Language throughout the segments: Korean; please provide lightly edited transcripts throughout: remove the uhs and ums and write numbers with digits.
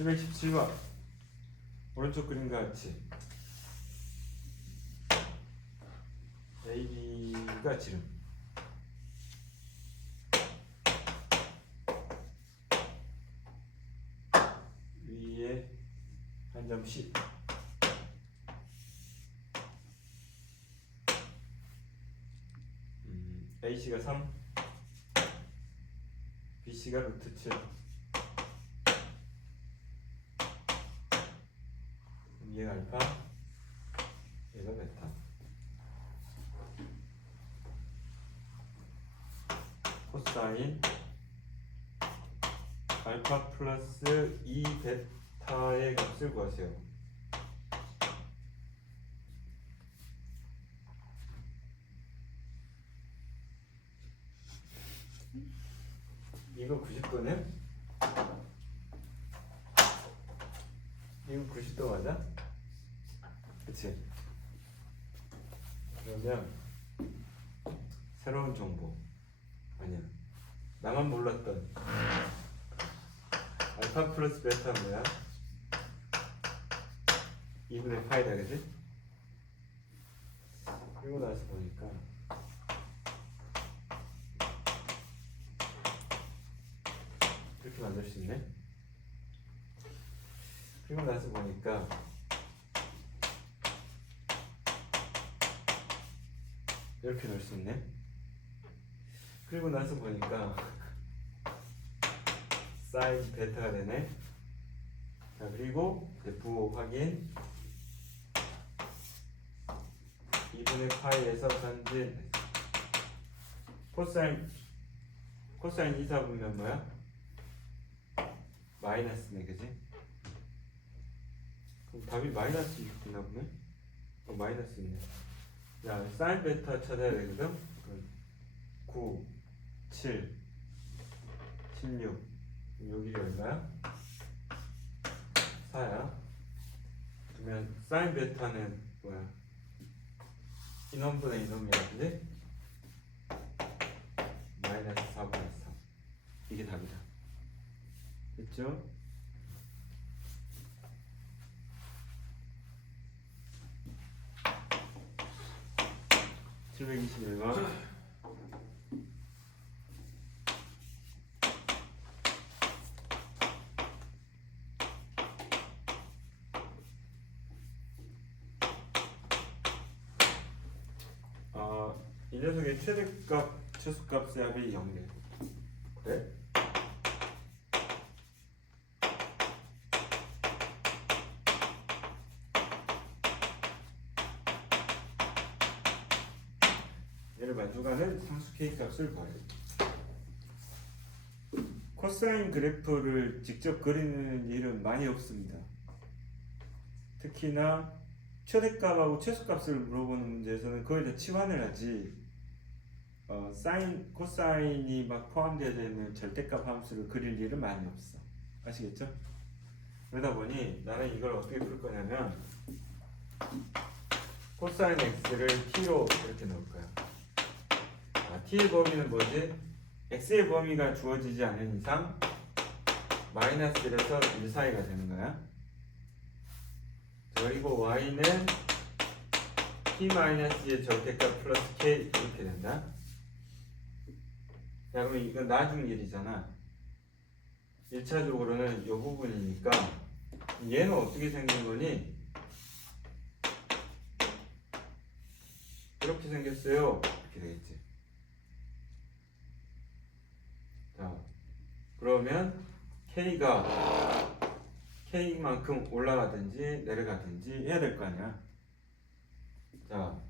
717번 오른쪽 그림과 같이 AB가 지름 위에 한 점 C AC가 3 BC가 루트 7 얘가 알파 얘가 베타 코사인 알파 플러스 2 베타의 값을 구하세요. 이거 90도네? 이거 90도 맞아? 그치? 그러면 새로운 정보 아니야 나만 몰랐던 알파 플러스 베타 뭐야? 2분의 파이다 그치? 그리고 나서 보니까 이렇게 만들 수 있네. 그리고 나서 보니까 이렇게 넣을 수 있네. 그리고 나서 보니까 사인 베타가 되네. 자 그리고 부호 확인 2분의 파이에서 전진 코사인 2사 보면 뭐야? 마이너스네 그지? 그럼 답이 마이너스 6이나 보네? 마이너스 있네. 야 사인 베타 찾아야 되거든? 9 7 16 여기 얼마야? 4야. 그러면 사인 베타는 뭐야? 인원분의 인원이야 그지? 마이너스 4분의 3 이게 답이다. 됐죠? (721번) 이 녀석의 최대값, 최소값의 합이 0래. 그래? 얘를 만족하는 상수 K 값을 구해야 돼. 코사인 그래프를 직접 그리는 일은 많이 없습니다. 특히나 최대값하고 최소값을 물어보는 문제에서는 거의 다 치환을 하지 사인, 코사인이 막 포함되어 있는 절대값 함수를 그릴 일은 많이 없어. 아시겠죠? 그러다 보니 나는 이걸 어떻게 풀 거냐면 코사인 x를 t로 이렇게 넣을 거야. t의 범위는 뭐지? x의 범위가 주어지지 않은 이상 마이너스 1에서 1 사이가 되는 거야. 그리고 y는 t-의 절대값 플러스 k 이렇게 된다. 자 그러면 이건 나중 일이잖아. 1차적으로는 이 부분이니까 얘는 어떻게 생긴 거니? 이렇게 생겼어요. 이렇게 되겠지. 자 그러면 K만큼 올라가든지 내려가든지 해야 될 거 아니야. 자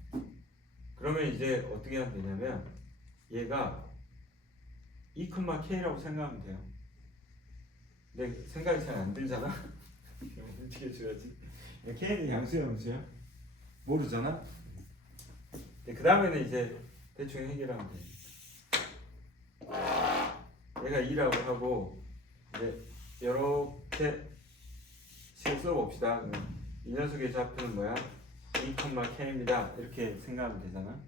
그러면 이제 어떻게 하면 되냐면 얘가 2,K라고 생각하면 돼요. 근데 생각이 잘 안 들잖아. 움직여줘야지. K는 양수야 음수야? 모르잖아. 그 다음에는 이제 대충 해결하면 돼. 얘가 2라고 하고 이제 이렇게 식 써봅시다. 이 녀석의 좌표는 뭐야? 2,K입니다. 이렇게 생각하면 되잖아.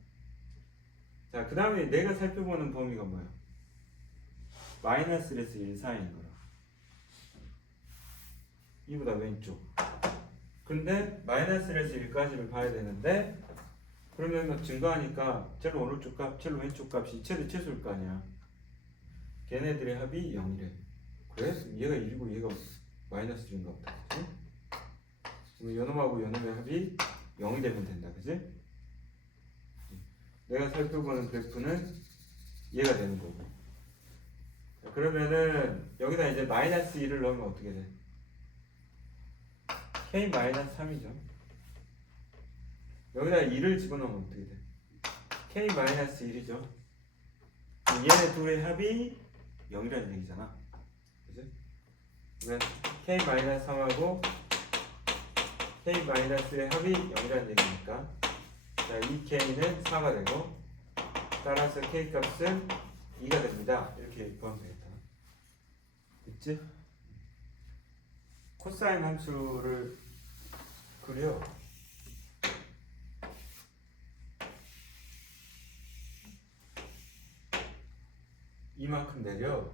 자, 그 다음에 내가 살펴보는 범위가 뭐야? 마이너스 1에서 1 사이인 거야. 2보다 왼쪽. 근데 마이너스 1에서 1까지를 봐야 되는데 그러면 막 증가하니까 쟤로 오른쪽 값, 쟤로 왼쪽 값이 최대 최소일 거 아니야. 걔네들의 합이 0이래. 그래? 얘가 1이고 얘가 마이너스 1인가 보다. 그치? 그럼 요놈하고 요놈의 합이 0이 되면 된다. 그지? 내가 살펴보는 그래프는 얘가 되는 거고. 그러면은 여기다 이제 마이너스 1을 넣으면 어떻게 돼? k 마이너스 3이죠. 여기다 2를 집어넣으면 어떻게 돼? k 마이너스 1이죠. 얘네 둘의 합이 0이라는 얘기잖아. 그지? 그러면 k 마이너스 3하고 k 마이너스의 합이 0이라는 얘기니까 자, 이 k는 4가 되고 따라서 k 값은 2가 됩니다. 이렇게 구하면 되겠다. 됐지? 코사인 함수를 그려. 이만큼 내려.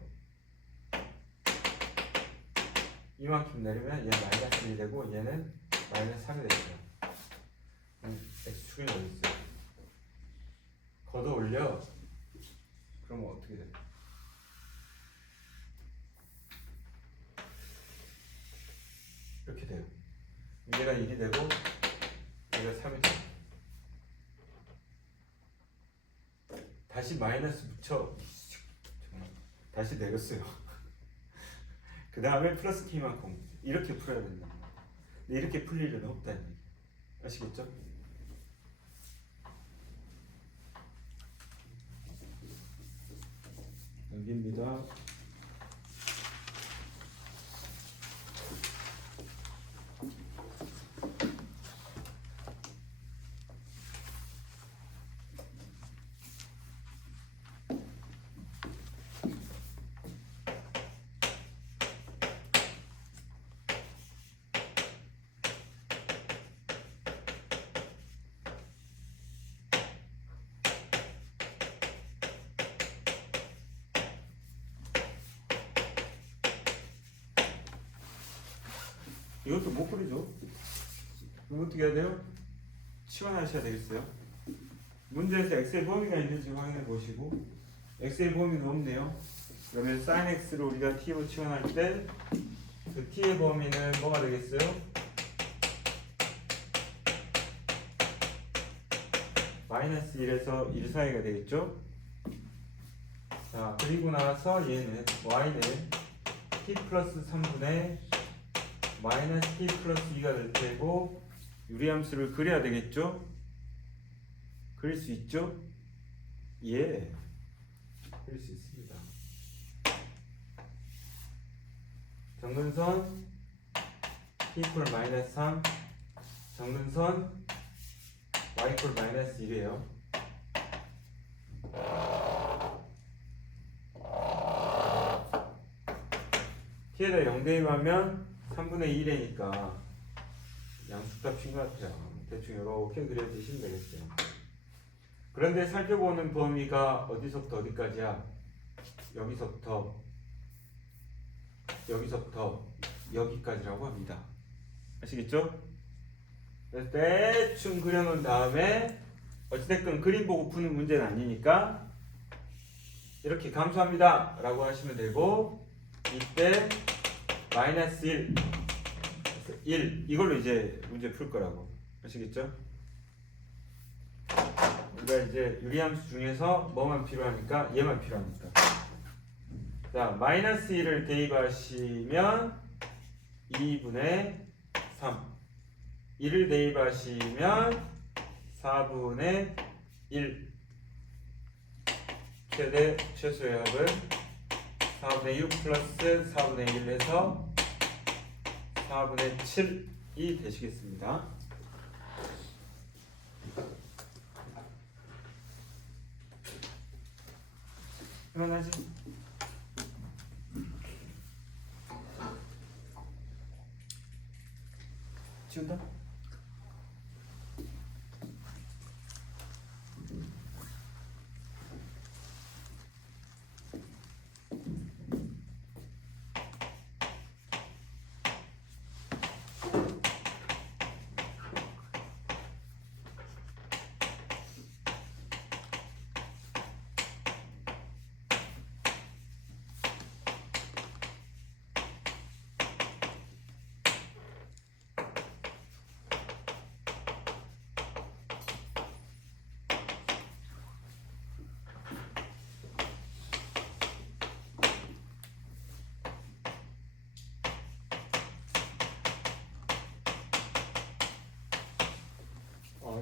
이만큼 내리면 얘는 마이너스 1이 되고 얘는 마이너스 3이 되죠. x축이 어디 있어? 걷어 올려. 그러면 어떻게 돼? 이렇게 돼요. 얘가 1이 되고 얘가 3이 돼요. 다시 마이너스 붙여. 다시 내렸어요. 그 다음에 플러스 k만큼 이렇게 풀어야 된다. 근데 이렇게 풀 일은 없다는 얘기. 아시겠죠? 여기입니다. 이것도 못 그리죠. 그럼 어떻게 해야 돼요? 치환하셔야 되겠어요. 문제에서 x의 범위가 있는지 확인해 보시고 x의 범위가 없네요. 그러면 sin x를 우리가 t로 치환할 때 그 t의 범위는 뭐가 되겠어요? 마이너스 1에서 1 사이가 되겠죠? 자, 그리고 나서 얘는 y는 t 플러스 3분의 마이너스 t 플러스 2가 될 테고 유리함수를 그려야 되겠죠? 그릴 수 있죠? 예, 그릴 수 있습니다. 정근선 t 이퀄 마이너스 3 정근선 y 이퀄 마이너스 1이에요. t에다 0 대입하면 3분의 1이니까 양수값인 것 같아요. 대충 이렇게 그려주시면 되겠어요. 그런데 살펴보는 범위가 어디서부터 어디까지야? 여기서부터 여기까지라고 합니다. 아시겠죠? 그래서 대충 그려놓은 다음에 어찌됐건 그림 보고 푸는 문제는 아니니까 이렇게 감수합니다 라고 하시면 되고 이때 마이너스 1 이걸로 이제 문제 풀 거라고 아시겠죠? 우리가 이제 유리함수 중에서 뭐만 필요하니까 얘만 필요하니까 자 마이너스 1을 대입하시면 2분의 3 1을 대입하시면 4분의 1 최대 최소의 합은 4분의 6 플러스 4분의 1 해서 4분의 7이 되시겠습니다. 그만하지. 지운다?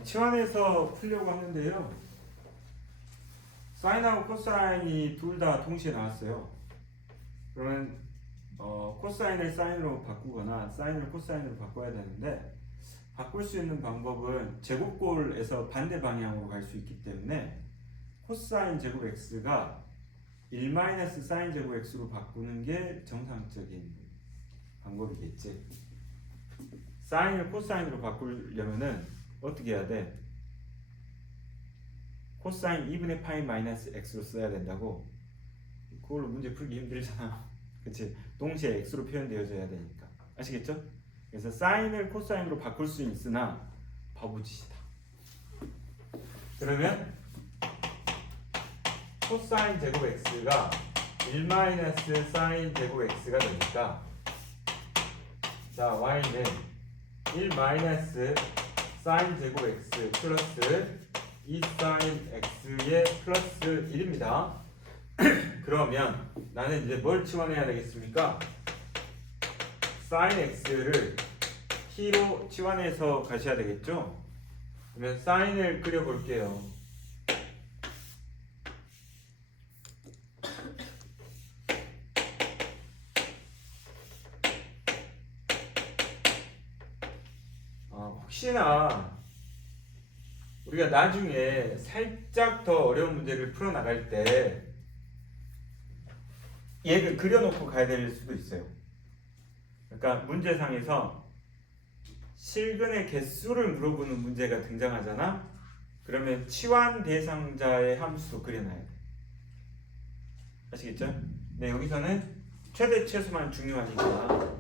치환해서 풀려고 하는데요. 사인하고 코사인이 둘 다 동시에 나왔어요. 그러면 코사인을 사인으로 바꾸거나 사인을 코사인으로 바꿔야 되는데 바꿀 수 있는 방법은 제곱골에서 반대 방향으로 갈 수 있기 때문에 코사인 제곱 x가 1 사인 제곱 x로 바꾸는 게 정상적인 방법이겠지. 사인을 코사인으로 바꾸려면은 어떻게 해야 돼? 코사인 2분의 파이 마이너스 x로 써야 된다고. 그걸로 문제 풀기 힘들잖아. 그치? 동시에 x로 표현되어져야 되니까. 아시겠죠? 그래서 사인을 코사인으로 바꿀 수 있으나 바보짓이다. 그러면 코사인 제곱 x가 1 사인 제곱 x가 되니까, 자 y는 1 사인 제곱 x 플러스 2 사인 x의 플러스 1입니다. 그러면 나는 이제 뭘 치환해야 되겠습니까? 사인 x를 t로 치환해서 가셔야 되겠죠? 그러면 사인을 그려볼게요. 혹시나 우리가 나중에 살짝 더 어려운 문제를 풀어나갈 때 얘를 그려놓고 가야 될 수도 있어요. 그러니까 문제상에서 실근의 개수를 물어보는 문제가 등장하잖아. 그러면 치환 대상자의 함수 그려놔야 돼. 아시겠죠? 네, 여기서는 최대 최소만 중요하니까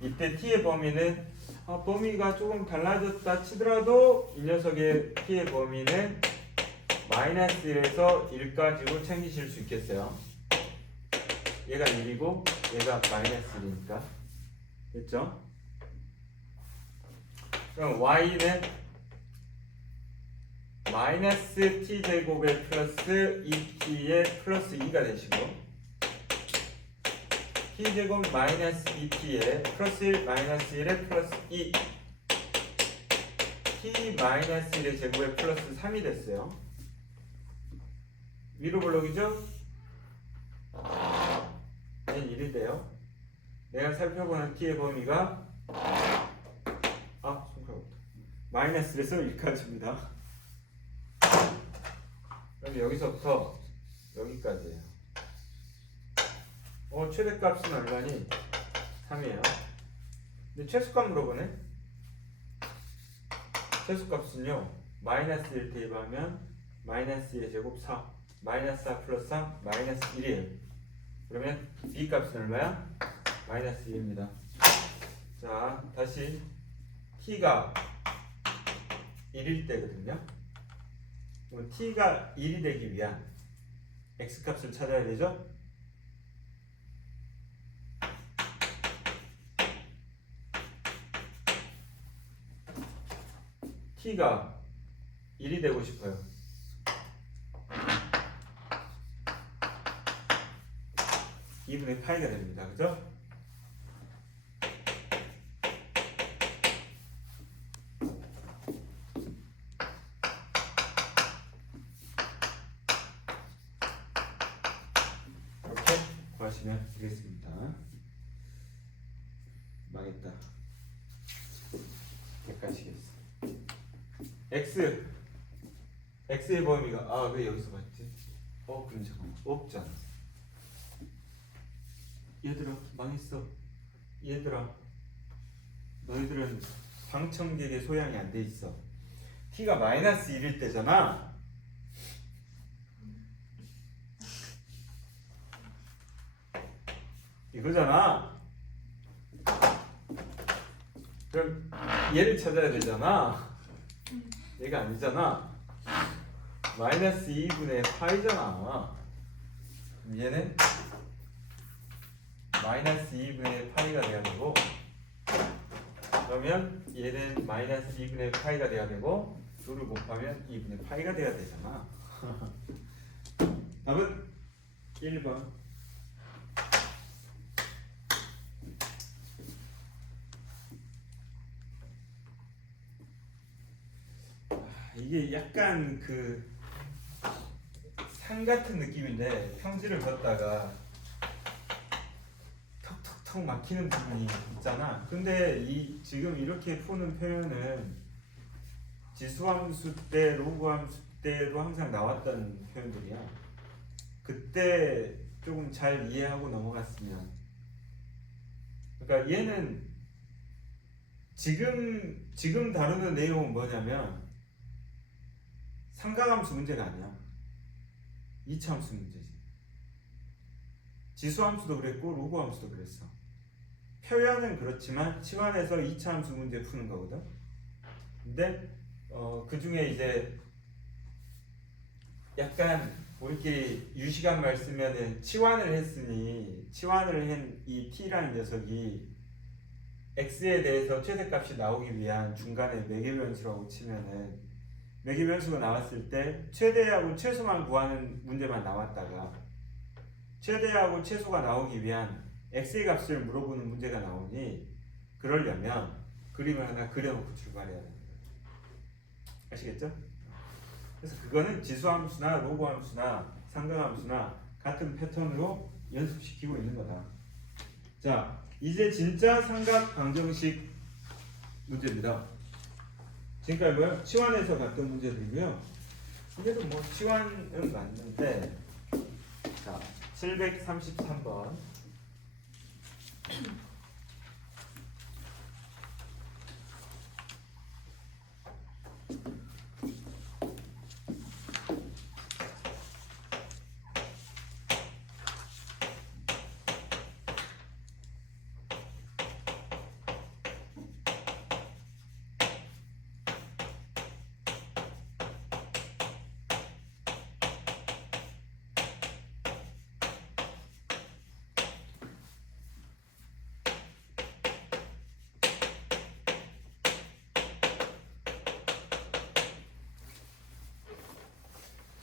이때 t의 범위는 범위가 조금 달라졌다 치더라도 이 녀석의 t의 범위는 마이너스 1에서 1까지로 챙기실 수 있겠어요. 얘가 1이고 얘가 마이너스 1이니까. 됐죠? 그럼 y는 마이너스 t제곱에 플러스 2t의 플러스 2가 되시고, t제곱 마이너스 2t에 플러스 1 마이너스 1에 플러스 2, t 마이너스 1의 제곱에 플러스 3이 됐어요. 위로 블록이죠? 얘는 1이 돼요. 내가 살펴보는 t의 범위가 손가락부터 마이너스 1에서 1까지입니다. 그럼 여기서부터 여기까지예요. 최대값은 얼마니? 3이에요. 근데 최소값 물어보네? 최소값은요, 마이너스 1 대입하면 마이너스 1의 제곱 4, 마이너스 4 플러스 3, 마이너스 1이에요. 그러면 b값은 얼마야? 마이너스 2입니다. 자, 다시 t가 1일 때거든요. 그럼 t가 1이 되기 위한 x값을 찾아야 되죠? t가 1이 되고 싶어요. 이분의 파이가 됩니다. 그죠? 이렇게 구하시면 되겠습니다. 망했다. 객관식이었어. x의 범위가 왜 여기서 봤지? 그럼 잠깐만, 없잖아. 얘들아 망했어. 얘들아, 너희들은 방청객의 소양이 안 돼 있어. t가 마이너스 1일 때잖아. 이거잖아. 그럼 얘를 찾아야 되잖아. 얘가 아니잖아. 마이너스 2분의 파이잖아. 얘는 마이너스 2분의 파이가 돼야 되고, 그러면 얘는 마이너스 2분의 파이가 돼야 되고, 2를 곱하면 2분의 파이가 돼야 되잖아. 답은 1번. 이게 약간 그 산 같은 느낌인데 평지를 걷다가 턱턱턱 막히는 부분이 있잖아. 근데 이 지금 이렇게 푸는 표현은 지수함수 때, 로그함수 때도 항상 나왔던 표현들이야. 그때 조금 잘 이해하고 넘어갔으면. 그러니까 얘는 지금 다루는 내용은 뭐냐면 삼각함수 문제가 아니야. 이차함수 문제지. 지수함수도 그랬고 로그함수도 그랬어. 표현은 그렇지만 치환해서 이차함수 문제 푸는 거거든. 근데 그 중에 이제 약간 우리끼리 유시간 말 쓰면은 치환을 했으니 치환을 한 이 t라는 녀석이 x에 대해서 최대값이 나오기 위한 중간에 매개변수라고 치면은 매개변수가 나왔을 때 최대하고 최소만 구하는 문제만 나왔다가 최대하고 최소가 나오기 위한 x의 값을 물어보는 문제가 나오니 그러려면 그림을 하나 그려놓고 출발해야 됩니다. 아시겠죠? 그래서 그거는 지수함수나 로그함수나 삼각함수나 같은 패턴으로 연습시키고 있는 거다. 자, 이제 진짜 삼각 방정식 문제입니다. 지금까지 뭐요? 치환해서 갔던 문제들이고요. 이게도 뭐 치환은 맞는데, 자, 733번.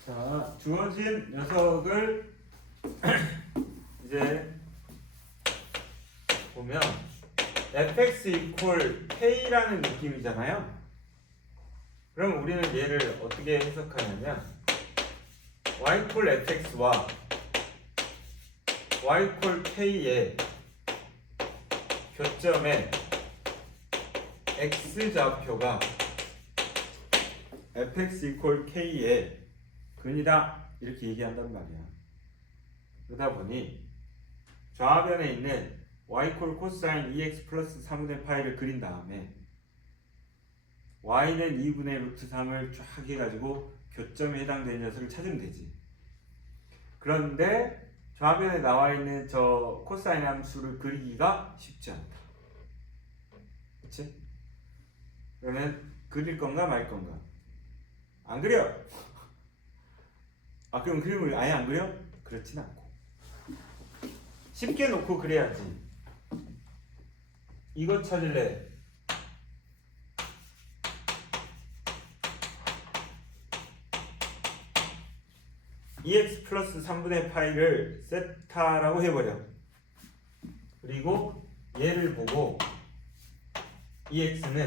자, 주어진 녀석을 이제 보면 fx equal k라는 느낌이잖아요. 그럼 우리는 얘를 어떻게 해석하냐면 y equal fx와 y equal k의 교점에 x좌표가 fx equal k의 근이다 이렇게 얘기한단 말이야. 그러다 보니 좌변에 있는 y equal 코사인 2x 플러스 3분의 파이를 그린 다음에 y는 2분의 루트 3을 쫙 해가지고 교점에 해당되는 녀석을 찾으면 되지. 그런데 좌변에 나와 있는 저 코사인 함수를 그리기가 쉽지 않다. 그치? 그러면 그릴 건가 말 건가? 안 그려! 아, 그럼 그림을 아예 안 그려? 그렇진 않고 쉽게 놓고 그래야지. 이거 찾을래? EX 플러스 3분의 파이를 세타라고 해버려. 그리고 얘를 보고 EX는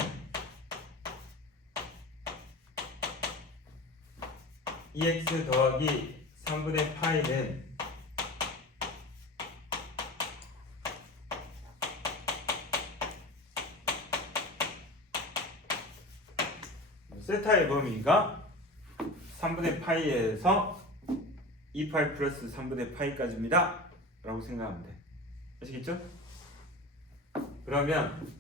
EX 더하기 3분의 파이는 세타의 범위가 3분의 파이에서 2파이 플러스 3분의 파이까지입니다 라고 생각하면 돼. 아시겠죠? 그러면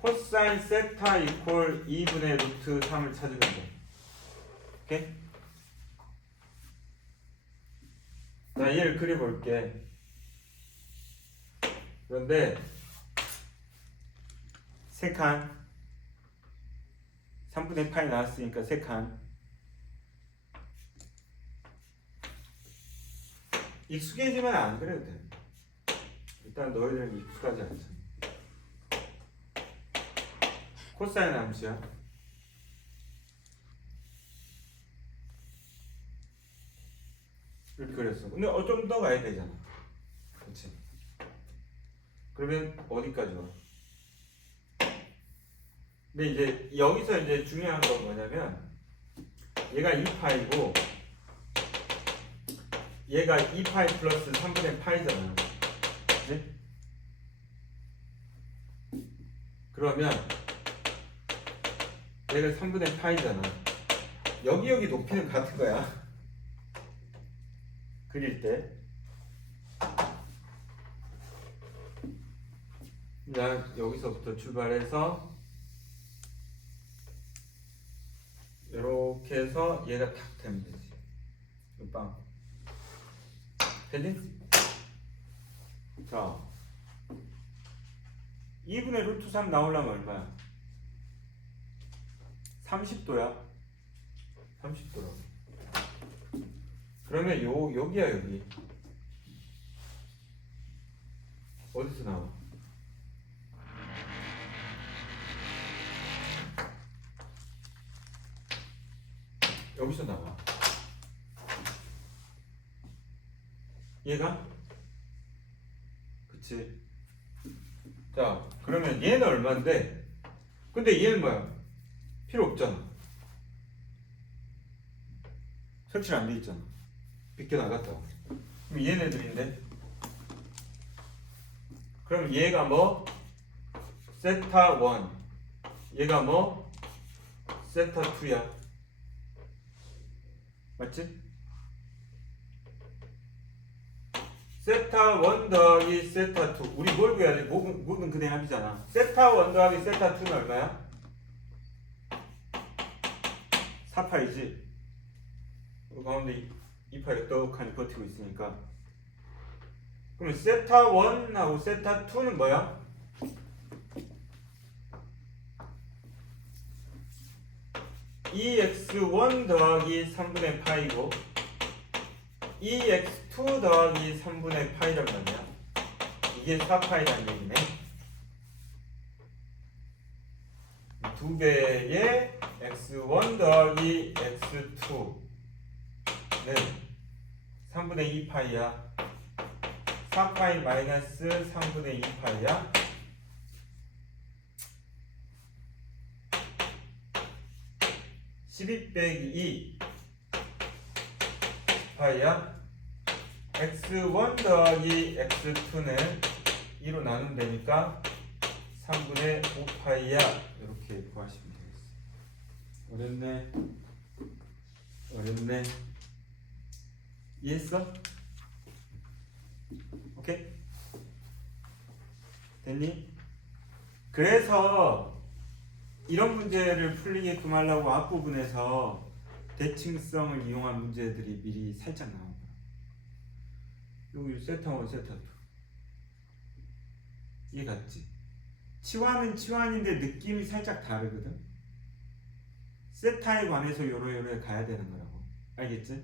코사인 세타 이퀄 2분의 루트 3을 찾으면 돼. 오케이? 자, 얘를 그려볼게. 그런데 세 칸 3분의 파이 나왔으니까 세 칸. 익숙해지면 안 그래도 돼. 일단 너희들은 익숙하지 않잖아. 코사인 함수야. 이렇게 그렸어. 근데 좀 더 가야 되잖아. 그렇지? 그러면 어디까지 와? 근데 이제 여기서 이제 중요한 건 뭐냐면 얘가 2파이고 얘가 2파이 플러스 3분의 파이잖아. 그치? 그러면 얘가 3분의 파이잖아. 여기 높이는 같은 거야. 그릴 때. 자, 여기서부터 출발해서 이렇게 해서 얘가 탁 되면 되지. 빵. 되지? 자, 2분의 루트 3 나오려면 얼마야? 30도야. 30도로. 그러면 여기야, 여기. 어디서 나와? 여기서 나와. 얘가? 그치. 자, 그러면 얘는 얼마인데? 근데 얘는 뭐야? 필요 없잖아. 설치를 안 돼 있잖아. 비껴나갔다. 그럼 얘네들인데? 그럼 얘가 뭐? 세타 1. 얘가 뭐? 세타 2야. 맞지? 세타 1 더하기 세타 2. 우리 뭘 구해야 돼? 모든 그대 합이잖아. 세타 1 더하기 세타 2는 얼마야? 4파이지. 가운데 2파이가 떡하니 버티고 있으니까. 그럼 세타 1하고 세타 2는 뭐야? EX1 더하기 3분의 파이고 EX2 더하기 3분의 파이란 말이야. 이게 4파이란 얘기네. 두 배의 X1 더하기 X2는 3분의 2파이야. 4파이 마이너스 3분의 2파이야. 12 빼기 2 파이야. x1 더하기 x2는 2로 나누면 되니까 3분의 5파이야. 이렇게 구하시면 되겠어. 어렵네. 이해했어? 오케이? 됐니? 그래서 이런 문제를 풀리게끔 하려고 앞부분에서 대칭성을 이용한 문제들이 미리 살짝 나온 거야. 여기 세타 1, 세타 2. 이해 갔지? 치환은 치환인데 느낌이 살짝 다르거든? 세타에 관해서 요러요러 가야 되는 거라고. 알겠지?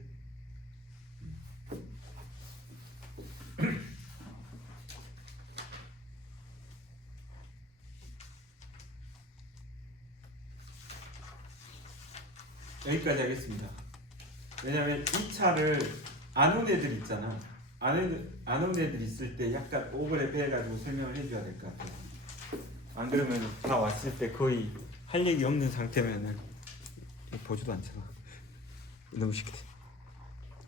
여기까지 하겠습니다. 왜냐면 이 차를 안 온 애들 있잖아. 안 온 애들 있을 때 약간 오버랩 해가지고 설명을 해줘야 될 것 같아. 안 그러면 다 왔을 때 거의 할 얘기 없는 상태면은 보지도 않잖아. 너무 쉽게.